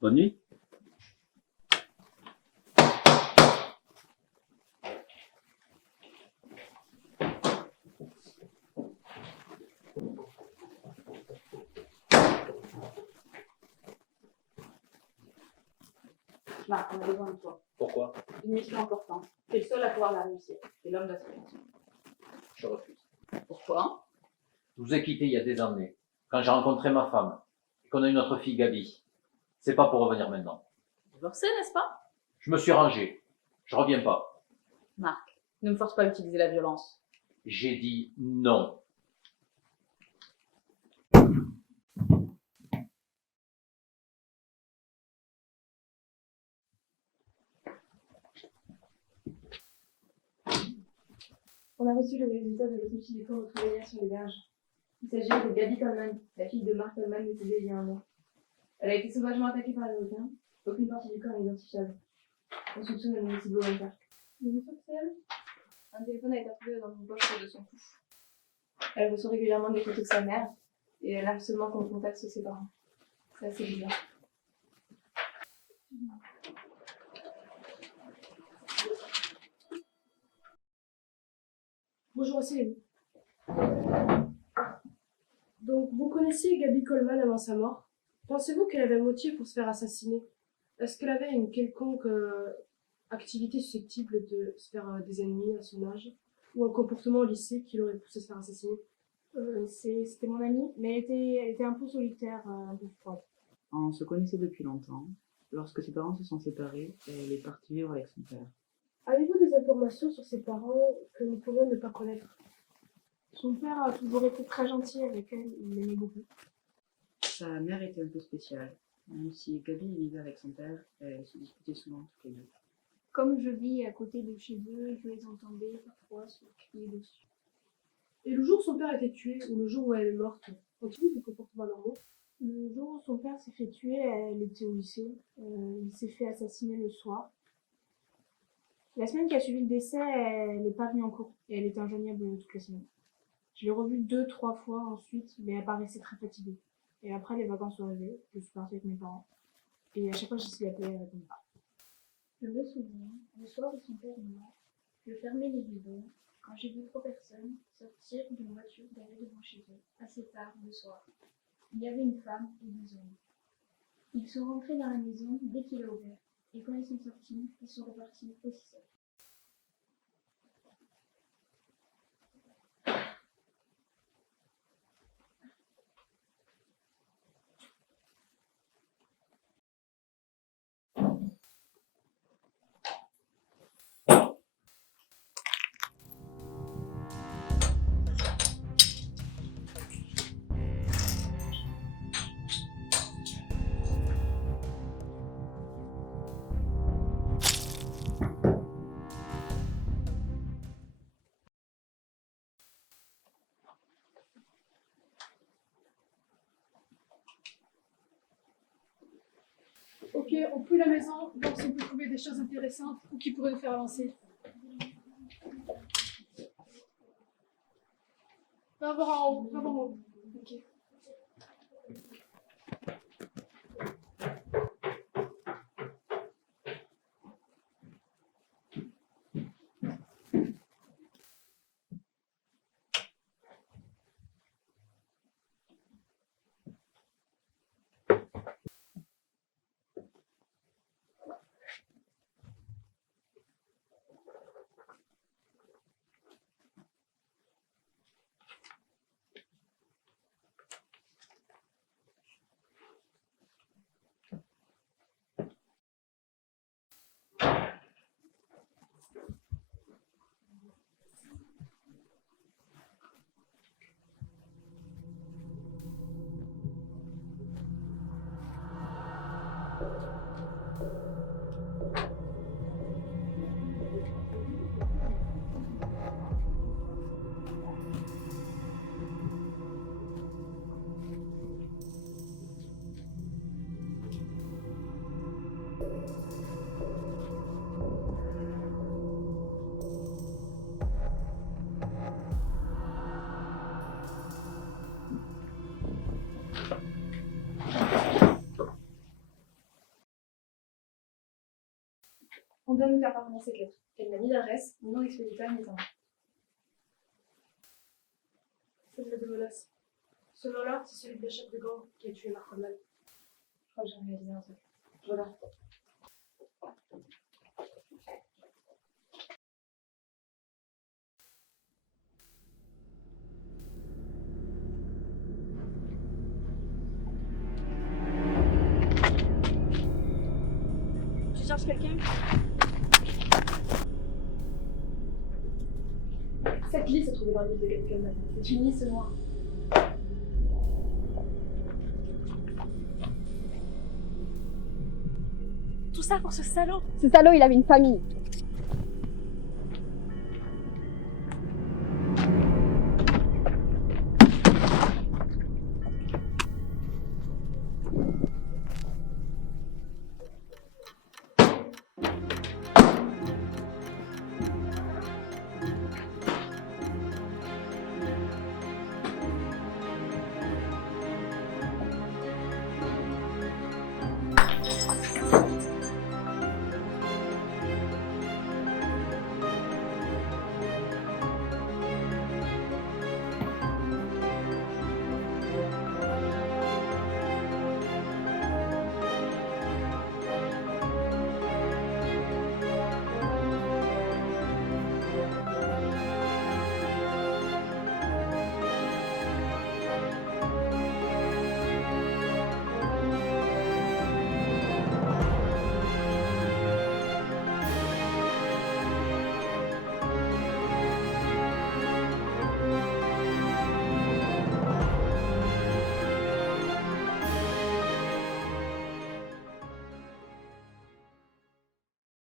Bonne nuit. Marc, on a besoin de toi. Pourquoi? Une mission importante. Tu es le seul à pouvoir la réussir. Tu es l'homme d'association. Je refuse. Pourquoi? Je vous ai quitté il y a des années, quand j'ai rencontré ma femme, et qu'on a eu notre fille Gabi. C'est pas pour revenir maintenant. Divorcé, n'est-ce pas? Je me suis rangé. Je reviens pas. Marc, ne me force pas à utiliser la violence. J'ai dit non. On a reçu le résultat de l'autopsie des corps retrouvés hier sur les berges. Il s'agit de Gabi Coleman, la fille de Mark Coleman décédée il y a un mois. Elle a été sauvagement attaquée par les requins. Aucune partie du corps n'est identifiable. On soupçonne le municipal Walter. Vous êtes sûr que c'est elle? Un téléphone a été retrouvé dans une poche près de son cou. Elle reçoit régulièrement des photos de sa mère et elle a seulement comme contact ses parents. C'est assez bizarre. Bonjour Céline. Donc, vous connaissiez Gabi Coleman avant sa mort. Pensez-vous qu'elle avait un motif pour se faire assassiner? Est-ce qu'elle avait une quelconque activité susceptible de se faire des ennemis à son âge? Ou un comportement au lycée qui l'aurait poussé à se faire assassiner? C'était mon amie, mais elle était un peu solitaire, un peu froide. On se connaissait depuis longtemps. Lorsque ses parents se sont séparés, elle est partie vivre avec son père. Avez-vous des informations sur ses parents que nous pourrions ne pas connaître? Son père a toujours été très gentil avec elle, il l'aimait beaucoup. Sa mère était un peu spéciale. Même si Gabi vivait avec son père, elle se disputait souvent toutes les deux. Comme je vis à côté de chez eux, je les entendais parfois se crier dessus. Et le jour où son père a été tué, ou le jour où elle est morte, ont-ils eu des comportements normaux? Le jour où son père s'est fait tuer, elle était au lycée. Il s'est fait assassiner le soir. La semaine qui a suivi le décès, elle n'est pas venue en cours et elle était injoignable toute la semaine. Je l'ai revue 2-3 fois ensuite, mais elle paraissait très fatiguée. Et après les vacances sont arrivées, je suis partie avec mes parents. Et à chaque fois que j'essayais d'appeler, elle ne répondait pas. Je me souviens, le soir où son père est mort, je fermais les rideaux quand j'ai vu 3 personnes sortir d'une voiture garée devant chez eux, assez tard le soir. Il y avait une femme et 2 hommes. Ils sont rentrés dans la maison dès qu'il a ouvert. Et quand ils sont sortis, ils sont repartis aussi seuls. Ok, on fouille la maison, voir si on peut trouver des choses intéressantes ou qui pourraient nous faire avancer. Va voir en haut, va voir en haut. Ok. On vient de nous faire parvenir cette lettre. Elle n'a ni d'adresse, ni nom d'expéditeur, ni temps. Celle de menace. Ce nom-là, c'est celui de la chef de gang qui a tué Marc Coleman. Je crois que j'ai réalisé un truc. Je regarde. Tu cherches quelqu'un? Cette liste est trouvée dans le livre de Gabi Coleman. C'est une liste noire. Tout ça pour ce salaud? Ce salaud, il avait une famille.